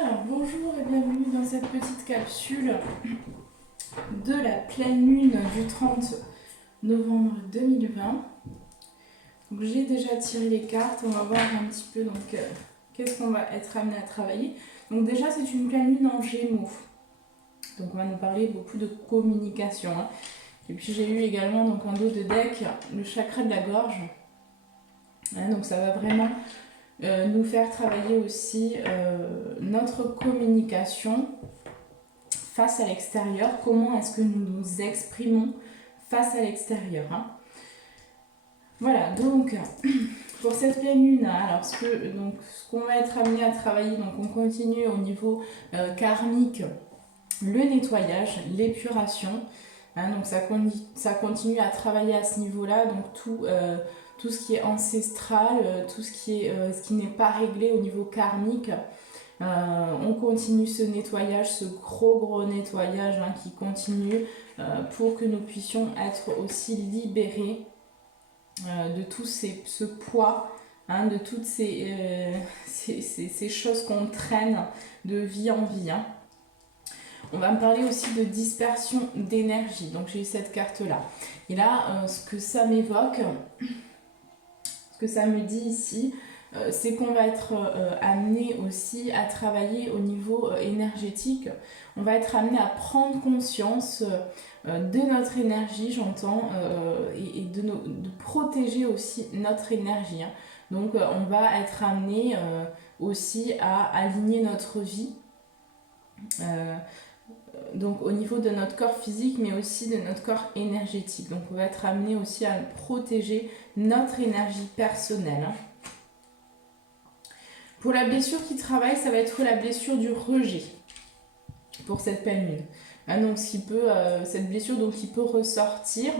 Alors bonjour et bienvenue dans cette petite capsule de la pleine lune du 30 novembre 2020. Donc j'ai déjà tiré les cartes, on va voir un petit peu qu'est-ce qu'on va être amené à travailler. Donc déjà c'est une pleine lune en Gémeaux. Donc on va nous parler beaucoup de communication. Et puis j'ai eu également un dos de deck, le chakra de la gorge. Donc ça va vraiment nous faire travailler aussi notre communication face à l'extérieur, comment est-ce que nous nous exprimons face à l'extérieur. Voilà, donc pour cette pleine lune, alors ce qu'on va être amené à travailler, donc on continue au niveau karmique, le nettoyage, l'épuration. Donc ça continue à travailler à ce niveau-là, donc tout ce qui est ancestral, tout ce qui n'est pas réglé au niveau karmique. On continue ce nettoyage, ce gros nettoyage qui continue pour que nous puissions être aussi libérés de tout ce poids, de toutes ces choses qu'on traîne de vie en vie. On va me parler aussi de dispersion d'énergie. Donc j'ai eu cette carte-là. Et là, ce que ça m'évoque, ce que ça me dit ici, c'est qu'on va être amené aussi à travailler au niveau énergétique. On va être amené à prendre conscience de notre énergie, j'entends, et de protéger aussi notre énergie. Donc on va être amené aussi à aligner notre vie. Donc au niveau de notre corps physique, mais aussi de notre corps énergétique. Donc on va être amené aussi à protéger notre énergie personnelle. Pour la blessure qui travaille, ça va être la blessure du rejet pour cette pleine lune. Donc cette blessure qui peut ressortir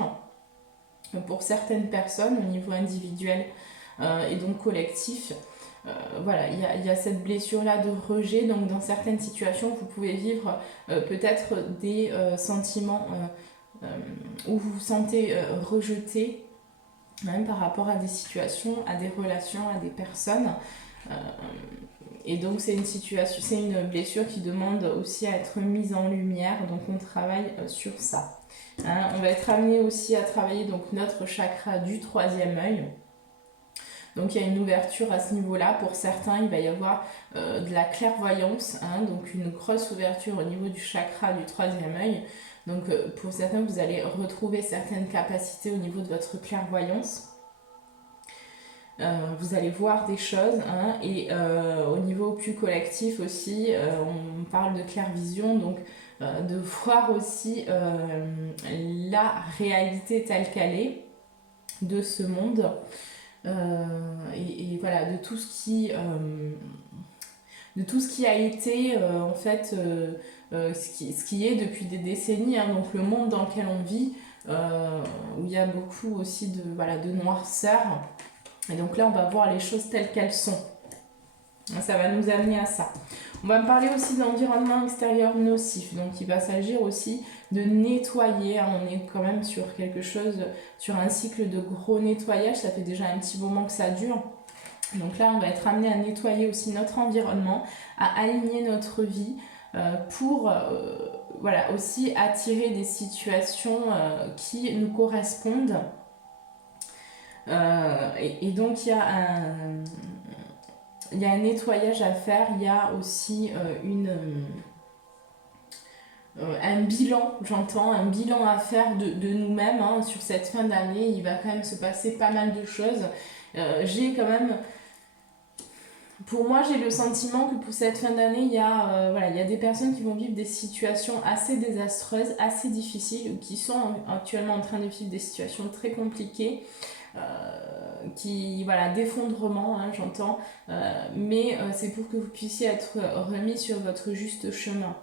pour certaines personnes au niveau individuel et donc collectif. Voilà, il y a cette blessure-là de rejet. Donc dans certaines situations, vous pouvez vivre peut-être des sentiments où vous vous sentez rejeté, même par rapport à des situations, à des relations, à des personnes. Et donc c'est une blessure qui demande aussi à être mise en lumière, donc on travaille sur ça. On va être amené aussi à travailler notre chakra du troisième œil. Donc il y a une ouverture à ce niveau-là. Pour certains, il va y avoir de la clairvoyance, donc une grosse ouverture au niveau du chakra du troisième œil. Donc pour certains, vous allez retrouver certaines capacités au niveau de votre clairvoyance. Vous allez voir des choses et au niveau plus collectif aussi, on parle de clairvision, donc de voir aussi la réalité telle qu'elle est de ce monde. Et voilà, de tout ce qui a été en fait ce qui est depuis des décennies, donc le monde dans lequel on vit, où il y a beaucoup aussi de noirceur. Et donc là, on va voir les choses telles qu'elles sont. Ça va nous amener à ça. On va me parler aussi d'environnement extérieur nocif. Donc il va s'agir aussi de nettoyer. On est quand même sur quelque chose, sur un cycle de gros nettoyage. Ça fait déjà un petit moment que ça dure. Donc là, on va être amené à nettoyer aussi notre environnement, à aligner notre vie pour aussi attirer des situations qui nous correspondent. Et donc il y a un nettoyage à faire, il y a aussi un bilan, un bilan à faire de nous-mêmes sur cette fin d'année. Il va quand même se passer pas mal de choses. Pour moi, j'ai le sentiment que pour cette fin d'année, il y a des personnes qui vont vivre des situations assez désastreuses, assez difficiles, ou qui sont actuellement en train de vivre des situations très compliquées. D'effondrement, j'entends, mais c'est pour que vous puissiez être remis sur votre juste chemin,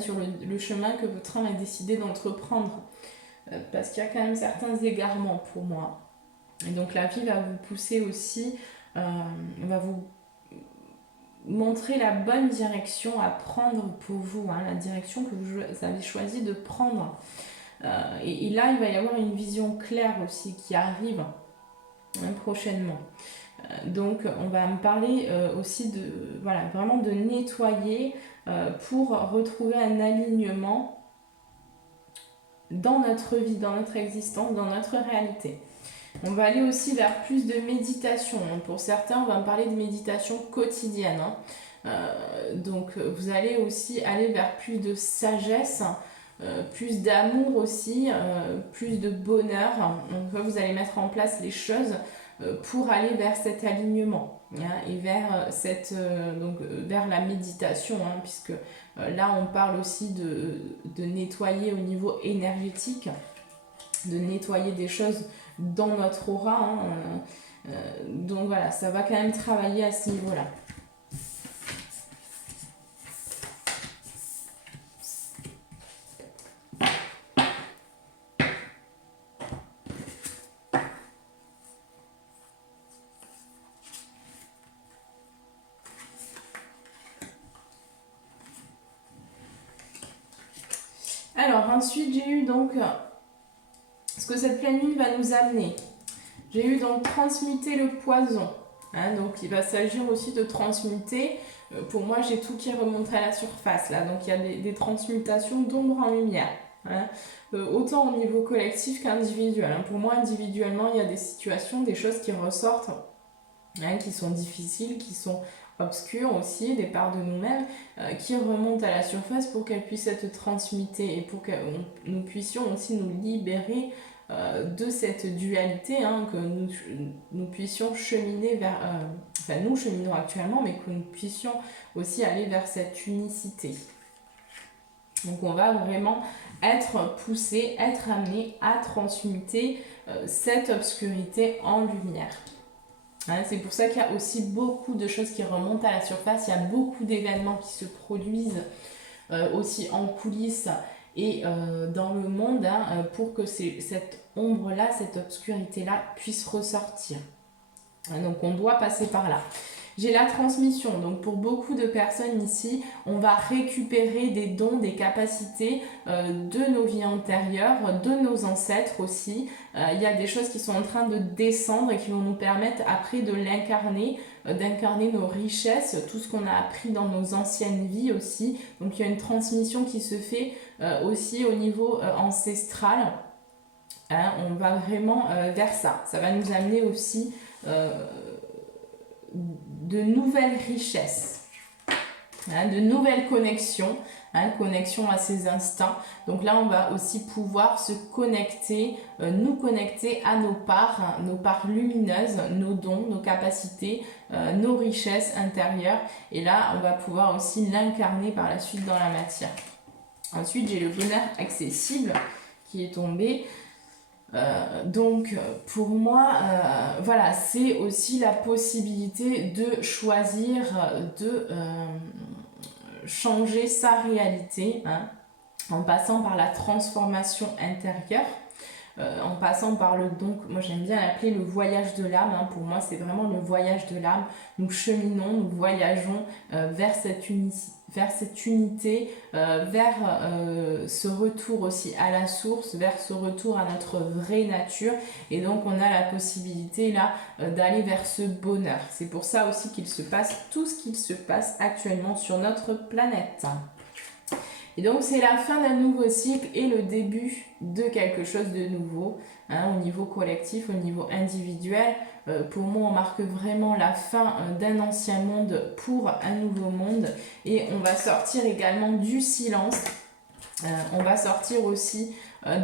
sur le chemin que votre âme a décidé d'entreprendre, parce qu'il y a quand même certains égarements pour moi. Et donc la vie va vous pousser aussi, va vous montrer la bonne direction à prendre pour vous, la direction que vous avez choisi de prendre. Et là, il va y avoir une vision claire aussi qui arrive prochainement. Donc on va me parler aussi de, voilà, vraiment de nettoyer pour retrouver un alignement dans notre vie, dans notre existence, dans notre réalité. On va aller aussi vers plus de méditation. Pour certains, on va me parler de méditation quotidienne. Donc vous allez aussi aller vers plus de sagesse, plus d'amour aussi, plus de bonheur. Donc vous allez mettre en place les choses pour aller vers cet alignement et vers vers la méditation, puisque là on parle aussi de nettoyer au niveau énergétique, de nettoyer des choses dans notre aura. Donc voilà, ça va quand même travailler à ce niveau-là. Alors ensuite j'ai eu donc ce que cette pleine lune va nous amener. J'ai eu donc transmuter le poison. Donc il va s'agir aussi de transmuter. Pour moi j'ai tout qui remonte à la surface là. Donc il y a des transmutations d'ombre en lumière. Autant au niveau collectif qu'individuel. Pour moi individuellement il y a des situations, des choses qui ressortent, qui sont difficiles, qui sont obscures aussi, des parts de nous-mêmes qui remontent à la surface pour qu'elles puissent être transmutées et pour que nous puissions aussi nous libérer de cette dualité, que nous puissions cheminer vers, nous cheminons actuellement, mais que nous puissions aussi aller vers cette unicité. Donc on va vraiment être poussé, être amené à transmuter cette obscurité en lumière. C'est pour ça qu'il y a aussi beaucoup de choses qui remontent à la surface, il y a beaucoup d'événements qui se produisent aussi en coulisses et dans le monde pour que cette ombre-là, cette obscurité-là puisse ressortir. Donc on doit passer par là. J'ai la transmission, donc pour beaucoup de personnes ici, on va récupérer des dons, des capacités de nos vies antérieures, de nos ancêtres aussi. Il y a des choses qui sont en train de descendre et qui vont nous permettre après de l'incarner, d'incarner nos richesses, tout ce qu'on a appris dans nos anciennes vies aussi. Donc il y a une transmission qui se fait aussi au niveau ancestral. On va vraiment vers ça. Ça va nous amener aussi de nouvelles richesses, de nouvelles connexions, connexion à ces instants. Donc là, on va aussi pouvoir se connecter, nous connecter à nos parts lumineuses, nos dons, nos capacités, nos richesses intérieures. Et là, on va pouvoir aussi l'incarner par la suite dans la matière. Ensuite, j'ai le bonheur accessible qui est tombé. Donc pour moi voilà, c'est aussi la possibilité de choisir de changer sa réalité en passant par la transformation intérieure, en passant par donc moi j'aime bien l'appeler le voyage de l'âme. Pour moi c'est vraiment le voyage de l'âme. Nous cheminons, nous voyageons vers cette unité, vers ce retour aussi à la source, vers ce retour à notre vraie nature. Et donc on a la possibilité là d'aller vers ce bonheur. C'est pour ça aussi qu'il se passe tout ce qu'il se passe actuellement sur notre planète. Et donc c'est la fin d'un nouveau cycle et le début de quelque chose de nouveau, au niveau collectif, au niveau individuel. Pour moi, on marque vraiment la fin d'un ancien monde pour un nouveau monde. Et on va sortir également du silence. On va sortir aussi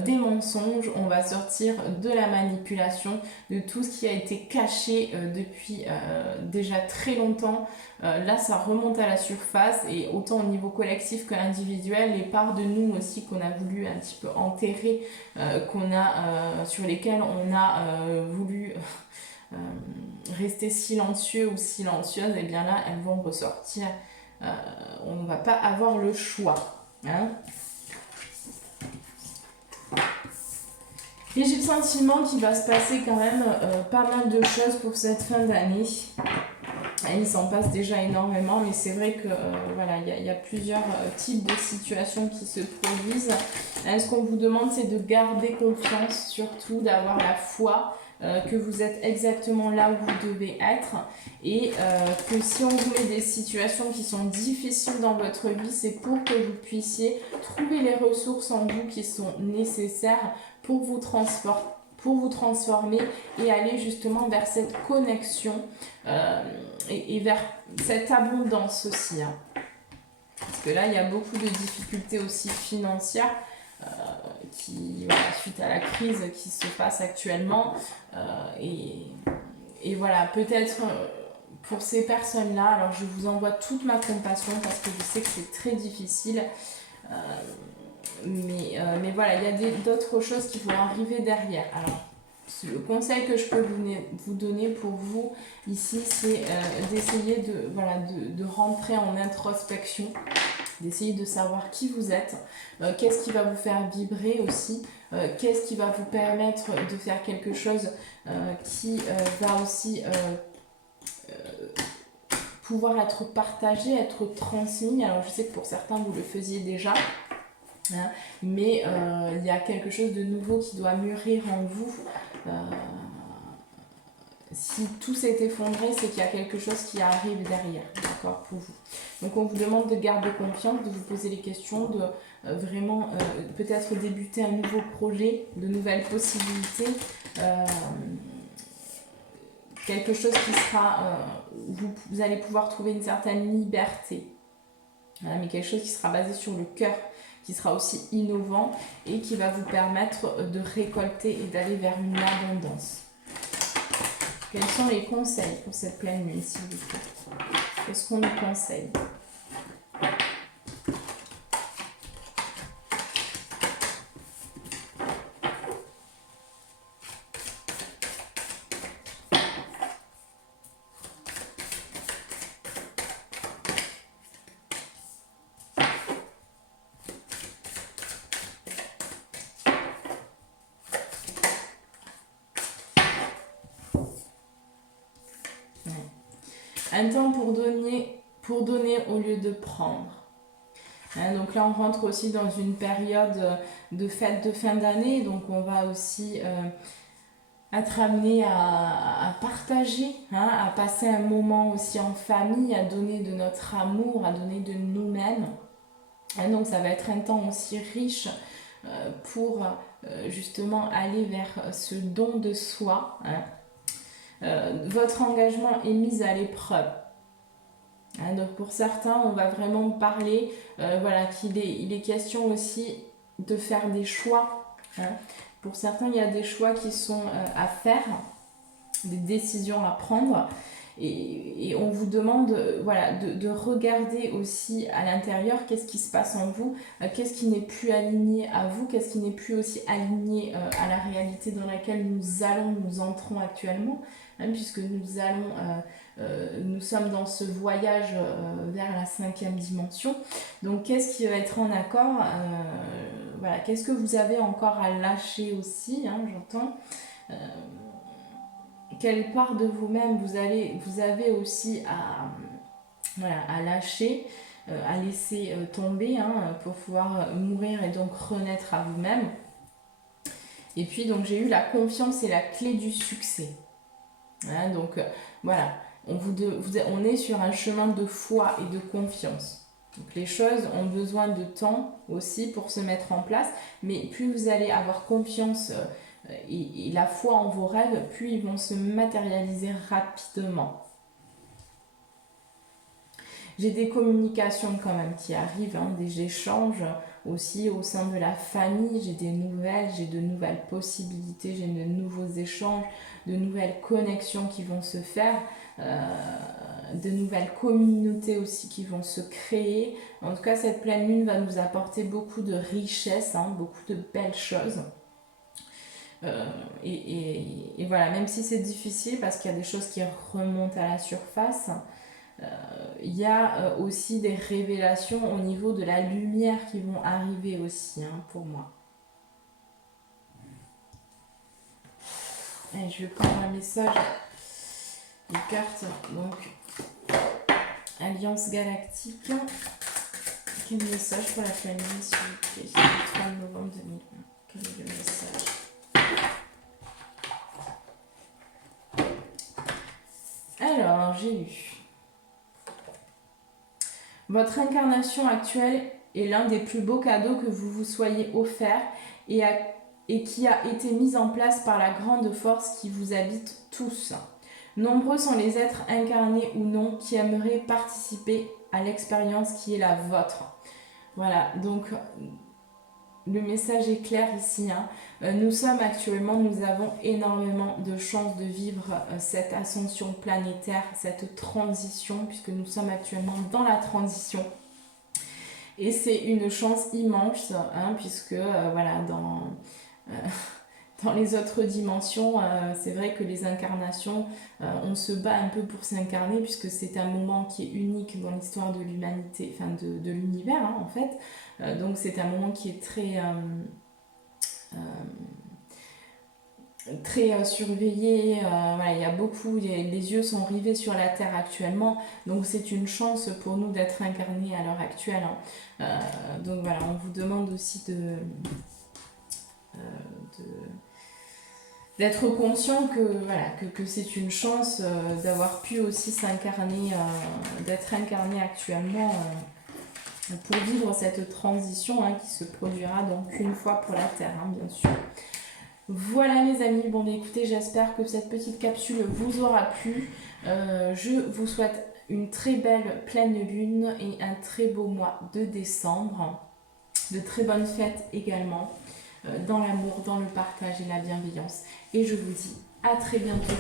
des mensonges, on va sortir de la manipulation, de tout ce qui a été caché depuis déjà très longtemps. Là, ça remonte à la surface et autant au niveau collectif que individuel, les parts de nous aussi qu'on a voulu un petit peu enterrer, sur lesquelles on a voulu rester silencieux ou silencieuse, et bien là, elles vont ressortir. On ne va pas avoir le choix. Et j'ai le sentiment qu'il va se passer quand même pas mal de choses pour cette fin d'année. Il s'en passe déjà énormément, mais c'est vrai que voilà, il y a plusieurs types de situations qui se produisent. Ce qu'on vous demande, c'est de garder confiance, surtout d'avoir la foi, que vous êtes exactement là où vous devez être et que si on vous met des situations qui sont difficiles dans votre vie, c'est pour que vous puissiez trouver les ressources en vous qui sont nécessaires pour vous transformer et aller justement vers cette connexion et vers cette abondance aussi. Hein. Parce que là, il y a beaucoup de difficultés aussi financières voilà, suite à la crise qui se passe actuellement. Et voilà, peut-être pour ces personnes-là, alors je vous envoie toute ma compassion parce que je sais que c'est très difficile. Mais voilà, il y a d'autres choses qui vont arriver derrière. Alors, le conseil que je peux vous donner pour vous ici, c'est d'essayer de rentrer en introspection, d'essayer de savoir qui vous êtes, qu'est-ce qui va vous faire vibrer aussi, qu'est-ce qui va vous permettre de faire quelque chose qui va aussi pouvoir être partagé, être transmis. Alors je sais que pour certains vous le faisiez déjà, hein, mais il y a quelque chose de nouveau qui doit mûrir en vous. Si tout s'est effondré, c'est qu'il y a quelque chose qui arrive derrière, d'accord, pour vous. Donc on vous demande de garder confiance, de vous poser les questions, de vraiment peut-être débuter un nouveau projet, de nouvelles possibilités, quelque chose qui sera, vous allez pouvoir trouver une certaine liberté, voilà, mais quelque chose qui sera basé sur le cœur, qui sera aussi innovant et qui va vous permettre de récolter et d'aller vers une abondance. Quels sont les conseils pour cette pleine lune, s'il vous plaît? Qu'est-ce qu'on nous conseille? Un temps pour donner au lieu de prendre. Hein, donc là, on rentre aussi dans une période de fête de fin d'année. Donc on va aussi être amené à partager, hein, à passer un moment aussi en famille, à donner de notre amour, à donner de nous-mêmes. Et donc ça va être un temps aussi riche pour justement aller vers ce don de soi. Hein. Votre engagement est mis à l'épreuve. Hein, donc pour certains, on va vraiment parler, voilà, il est question aussi de faire des choix. Hein. Pour certains, il y a des choix qui sont à faire, des décisions à prendre. Et on vous demande voilà, de regarder aussi à l'intérieur qu'est-ce qui se passe en vous, qu'est-ce qui n'est plus aligné à vous, qu'est-ce qui n'est plus aussi aligné à la réalité dans laquelle nous entrons actuellement, hein, puisque nous sommes dans ce voyage vers la 5e dimension. Donc qu'est-ce qui va être en accord, voilà, qu'est-ce que vous avez encore à lâcher aussi, hein, j'entends. Quelle part de vous-même vous avez aussi à lâcher, à laisser tomber, hein, pour pouvoir mourir et donc renaître à vous-même. Et puis donc j'ai eu la confiance et la clé du succès. Hein, donc voilà, on est sur un chemin de foi et de confiance. Donc les choses ont besoin de temps aussi pour se mettre en place, mais plus vous allez avoir confiance et la foi en vos rêves, puis ils vont se matérialiser rapidement. J'ai des communications quand même qui arrivent, hein, des échanges aussi au sein de la famille, j'ai des nouvelles, j'ai de nouvelles possibilités, j'ai de nouveaux échanges, de nouvelles connexions qui vont se faire, de nouvelles communautés aussi qui vont se créer. En tout cas, cette pleine lune va nous apporter beaucoup de richesses, hein, beaucoup de belles choses. Et voilà, même si c'est difficile parce qu'il y a des choses qui remontent à la surface, il y a aussi des révélations au niveau de la lumière qui vont arriver aussi, hein, pour moi. Et je vais prendre un message des cartes. Donc, Alliance Galactique. Quel message pour la famille, s'il vous plaît? Le 3 novembre 2020. Quel est le message? Alors, j'ai eu. Votre incarnation actuelle est l'un des plus beaux cadeaux que vous vous soyez offert et qui a été mis en place par la grande force qui vous habite tous. Nombreux sont les êtres incarnés ou non qui aimeraient participer à l'expérience qui est la vôtre. Voilà, donc le message est clair ici. Nous avons énormément de chances de vivre cette ascension planétaire, cette transition, puisque nous sommes actuellement dans la transition. Et c'est une chance immense, puisque voilà, dans les autres dimensions, c'est vrai que les incarnations, on se bat un peu pour s'incarner, puisque c'est un moment qui est unique dans l'histoire de l'humanité, enfin de l'univers en fait. Donc c'est un moment qui est très surveillé, voilà, il y a beaucoup, les yeux sont rivés sur la Terre actuellement, donc c'est une chance pour nous d'être incarnés à l'heure actuelle. Donc voilà, on vous demande aussi d'être conscient que c'est une chance d'avoir pu aussi s'incarner, d'être incarné actuellement pour vivre cette transition qui se produira donc une fois pour la Terre, bien sûr. Voilà mes amis, bon écoutez, j'espère que cette petite capsule vous aura plu. Je vous souhaite une très belle pleine lune et un très beau mois de décembre. De très bonnes fêtes également, dans l'amour, dans le partage et la bienveillance. Et je vous dis à très bientôt.